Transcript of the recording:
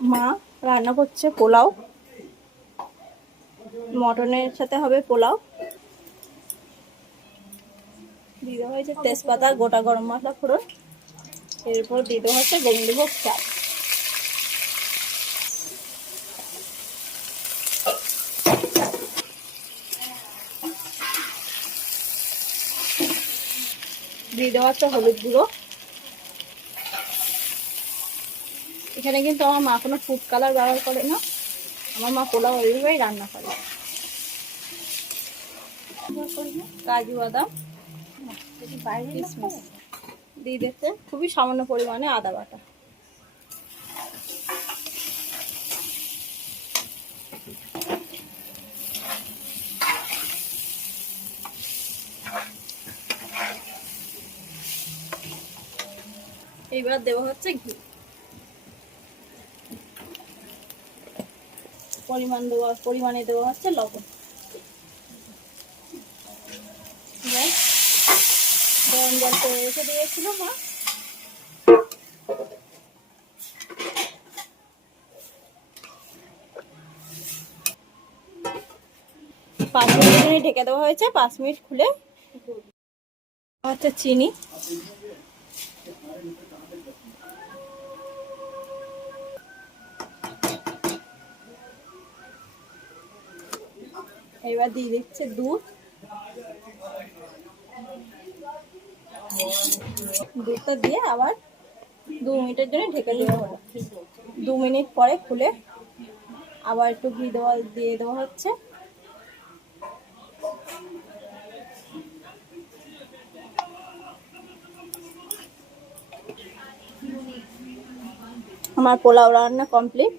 মা রান্না করছে পোলাও, মটনের সাথে হবে পোলাও। দিতে হয়েছে তেজপাতা, গোটা গরম মশলা ফোড়ন, এরপর দিতে হচ্ছে গোবিন্দভোগ চাল। দিয়ে দেওয়া হচ্ছে হলুদ গুঁড়ো। এখানে কিন্তু আমার মা কোনো ফুড কালার ব্যবহার করে না, আমার মা পোলাও এইভাবেই রান্না করে। কাজু বাদাম, কিশমিশ দিয়ে দিতে খুবই সামান্য পরিমাণে আদা বাটা। এইবার দেওয়া হচ্ছে ঘি, পরিমাণে দেওয়া হচ্ছে লবণ। গরম জল করে রেখে দিয়েছিল মা, 5 মিনিট ঢেকে দেওয়া হয়েছে। 5 মিনিট খুলে হচ্ছে চিনি, এবার দিয়ে দিচ্ছে দুধ। দুধটা দিয়ে আবার 2 মিনিটের জন্য ঢেকে দেওয়া হলো। 2 মিনিট পরে খুলে আবার একটু ঘি দিয়ে দেওয়া হচ্ছে। আমার পোলাও রান্না কমপ্লিট।